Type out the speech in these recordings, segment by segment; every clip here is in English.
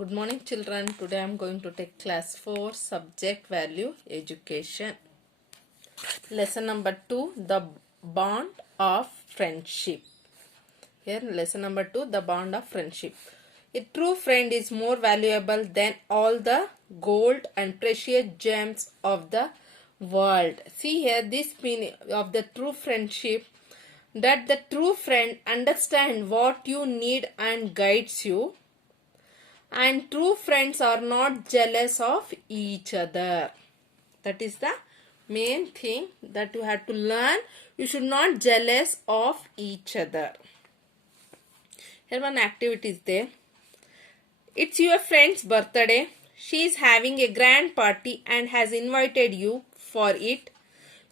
Good morning children. Today I am going to take class 4 subject value education. Lesson number 2, the bond of friendship. Here lesson number 2, the bond of friendship. A true friend is more valuable than all the gold and precious gems of the world. See here this meaning of the true friendship, that the true friend understands what you need and guides you. And true friends are not jealous of each other. That is the main thing that you have to learn. You should not jealous of each other. Here one activity is there. It's your friend's birthday. She is having a grand party and has invited you for it.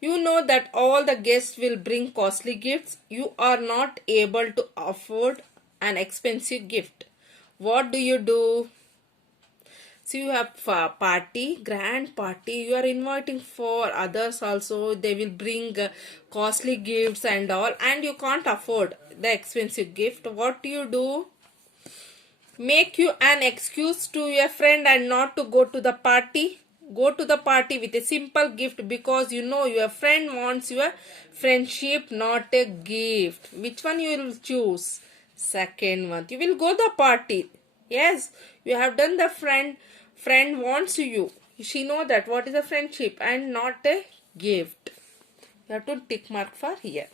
You know that all the guests will bring costly gifts. You are not able to afford an expensive gift. What do? So you have a party, grand party. You are inviting for others also. They will bring costly gifts and all, and you can't afford the expensive gift. What do? Make you an excuse to your friend and not to go to the party. Go to the party with a simple gift because you know your friend wants your friendship, not a gift. Which one you will choose? Second one. You will go the party. Yes, you have done the friend wants you. She know that what is a friendship and not a gift. You have to tick mark for here.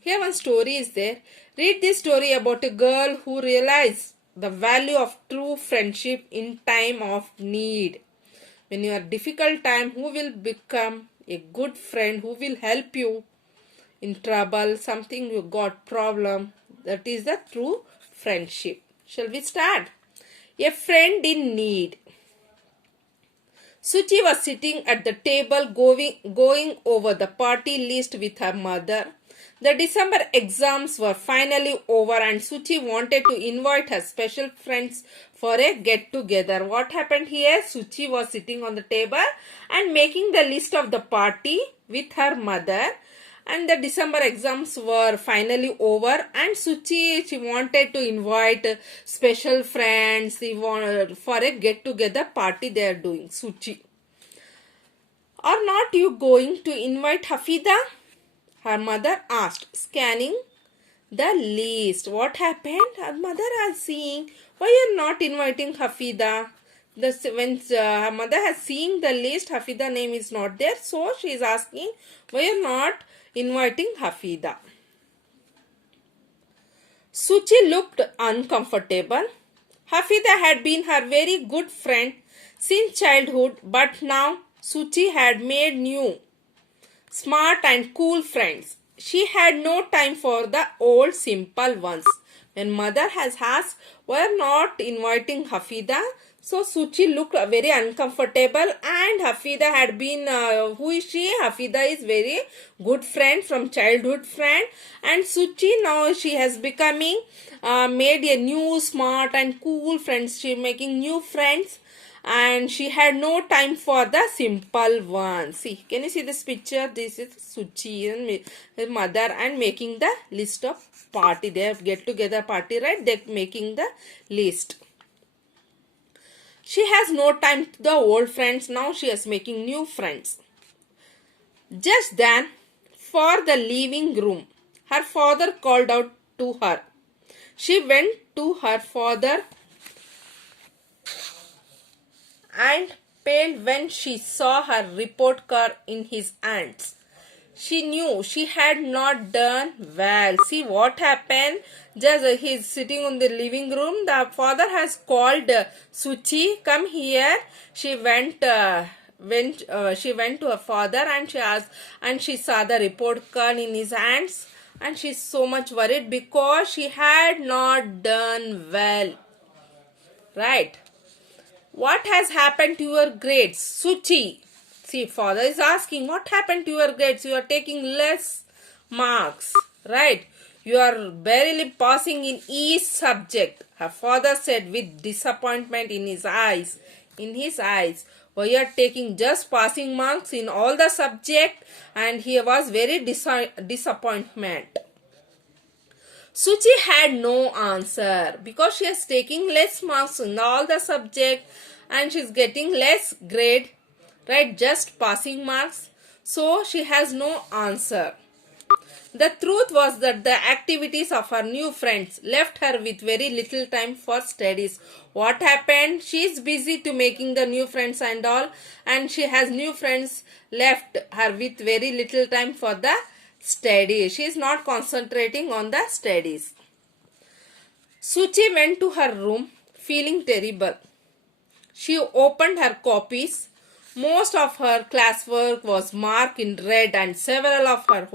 Here one story is there. Read this story about a girl who realized the value of true friendship in time of need. When you are difficult time, who will become a good friend, who will help you in trouble, something you got problem. That is the true friendship. Shall we start? A friend in need. Suchi was sitting at the table going over the party list with her mother. The December exams were finally over and Suchi wanted to invite her special friends for a get-together. What happened here? Suchi was sitting on the table and making the list of the party with her mother. And the December exams were finally over and she wanted to invite special friends for a get-together party they are doing. Suchi. Are not you going to invite Hafida? Her mother asked, scanning the list. What happened? Her mother is seeing, why you are not inviting Hafida? When her mother has seen the list, Hafida name is not there. So she is asking, why you are not inviting Hafida? Suchi looked uncomfortable. Hafida had been her very good friend since childhood, but now Suchi had made new, smart and cool friends. She had no time for the old simple ones. When mother has asked, why are not inviting Hafida? So Suchi looked very uncomfortable and Hafida had been, who is she? Hafida is very good friend from childhood friend and Suchi now she has becoming, made a new smart and cool friends. She making new friends and she had no time for the simple ones. See, can you see this picture? This is Suchi and her mother and making the list of party. They have get together party, right? They're making the list. She has no time to the old friends. Now she is making new friends. Just then, for the living room, her father called out to her. She went to her father and paled when she saw her report card in his hands. She knew she had not done well. See what happened? Just he's sitting in the living room. The father has called Suchi, come here. She went to her father and she asked, and she saw the report card in his hands and she's so much worried because she had not done well. Right? What has happened to your grades? Suchi. See, father is asking, what happened to your grades? You are taking less marks. Right? You are barely passing in each subject. Her father said with disappointment in his eyes. Why you are taking just passing marks in all the subject? And he was very disappointment. Suchi had no answer because she is taking less marks in all the subject and she's getting less grade, right? Just passing marks. So she has no answer. The truth was that the activities of her new friends left her with very little time for studies. What happened? She is busy to making the new friends and all, and she has new friends left her with very little time for the studies. She is not concentrating on the studies. Suchi went to her room feeling terrible. She opened her copies. Most of her classwork was marked in red and several of her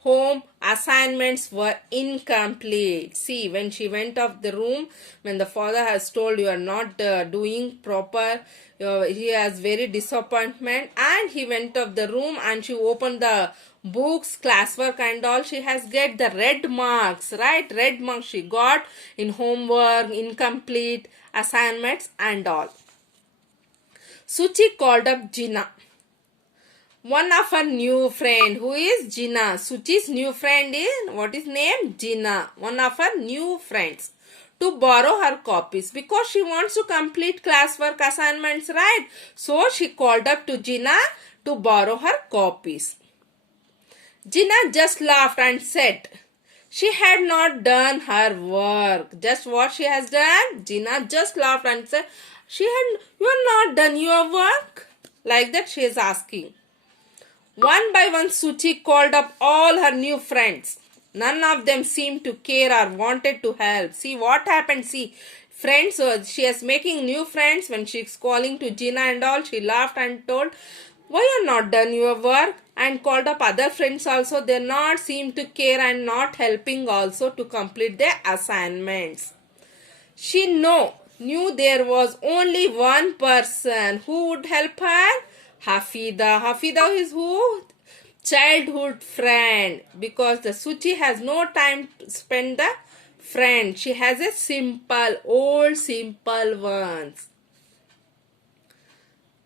home assignments were incomplete. See, when she went off the room, when the father has told you are not doing proper, he has very disappointment, and he went off the room and she opened the books, classwork and all. She has get the red marks, right? Red marks she got in homework, incomplete assignments and all. Suchi called up Jina, one of her new friend. Who is Jina? Suchi's new friend is, what is name? Jina, one of her new friends, to borrow her copies because she wants to complete classwork assignments, right? So she called up to Jina to borrow her copies. Jina just laughed and said she had not done her work. Just what she has done? Jina just laughed and said, you have not done your work? Like that she is asking. One by one, Suchi called up all her new friends. None of them seemed to care or wanted to help. See what happened? See, friends, she is making new friends. When she is calling to Jina and all, she laughed and told, why you not done your work? And called up other friends also. They not seem to care and not helping also to complete their assignments. She knew there was only one person who would help her. Hafida. Hafida is who? Childhood friend. Because the Suchi has no time to spend the friend. She has a simple ones.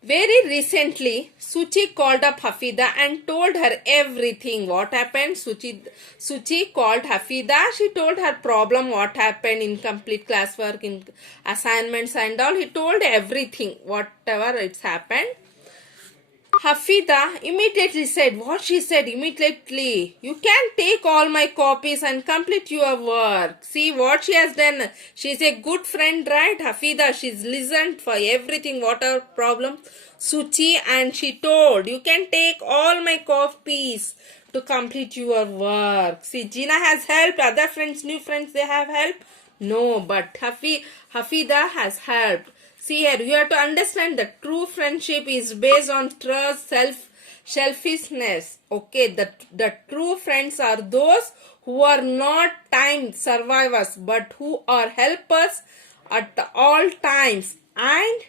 Very recently, Suchi called up Hafida and told her everything. What happened? Suchi called Hafida. She told her problem, what happened, incomplete classwork, in assignments and all. He told everything, whatever it's happened. Hafida immediately said, what she said immediately, you can take all my copies and complete your work. See what she has done. She's a good friend, right? Hafida, she's listened for everything, whatever problem. Suchi, and she told, you can take all my copies to complete your work. See, Jina has helped, other friends, new friends, they have helped. No, but Hafida has helped. See here, you have to understand that true friendship is based on trust, selfishness. Okay, the true friends are those who are not time survivors, but who are helpers at all times and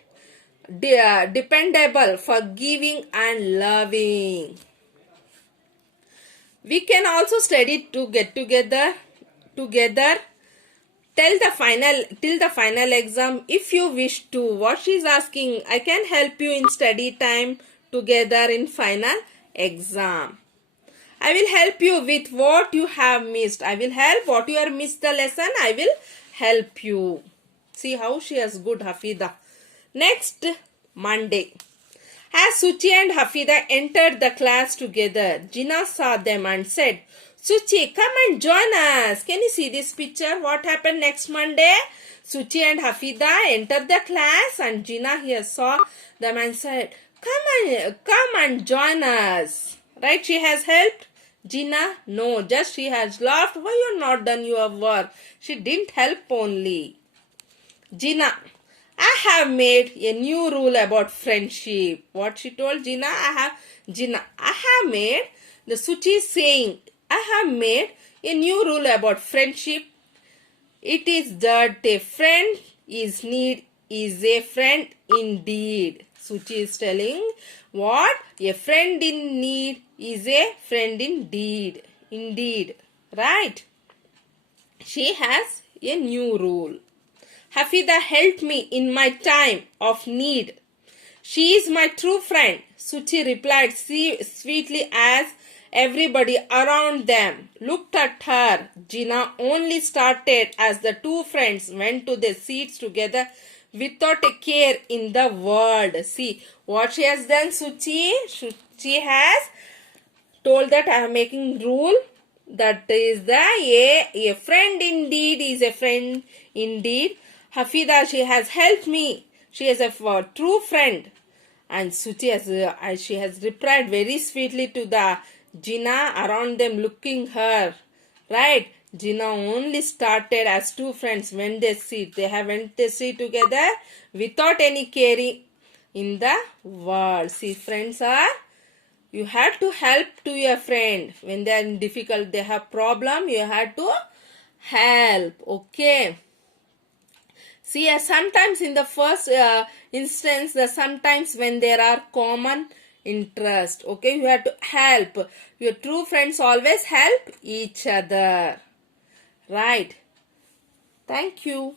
dependable, forgiving and loving. We can also study to get together till the final exam if you wish to. What she is asking, I can help you in study time together in final exam. I will help you with what you have missed. I will help what you have missed the lesson. I will help you. See how she is good, Hafida. Next Monday, as Suchi and Hafida entered the class together, Jina saw them and said, Suchi, come and join us. Can you see this picture? What happened next Monday? Suchi and Hafida entered the class and Jina here saw them and said, come and join us. Right? She has helped Jina? No, just she has laughed. Why you not done your work? She didn't help only. Jina, I have made a new rule about friendship. What she told Jina? I have made, the Suchi is saying, I have made a new rule about friendship. It is that a friend is a friend indeed. Suchi is telling what? A friend in need is a friend indeed. Indeed. Right? She has a new rule. Hafida helped me in my time of need. She is my true friend, Suchi replied sweetly as Everybody around them looked at her. Gina only started as the two friends went to their seats together without a care in the world. See what she has done, Suchi? She has told that I am making rule. That is the a friend indeed is a friend indeed. Hafida, she has helped me. She is a true friend. And Suchi has, she has replied very sweetly to the Gina around them looking her. Right? Gina only started as two friends when they sit. They have went to sit together without any caring in the world. See, friends are, you had to help to your friend when they are in difficult, they have problem, you had to help. Okay. See, sometimes in the first instance, sometimes when there are common interest, okay, you have to help. Your true friends always help each other. Right. Thank you.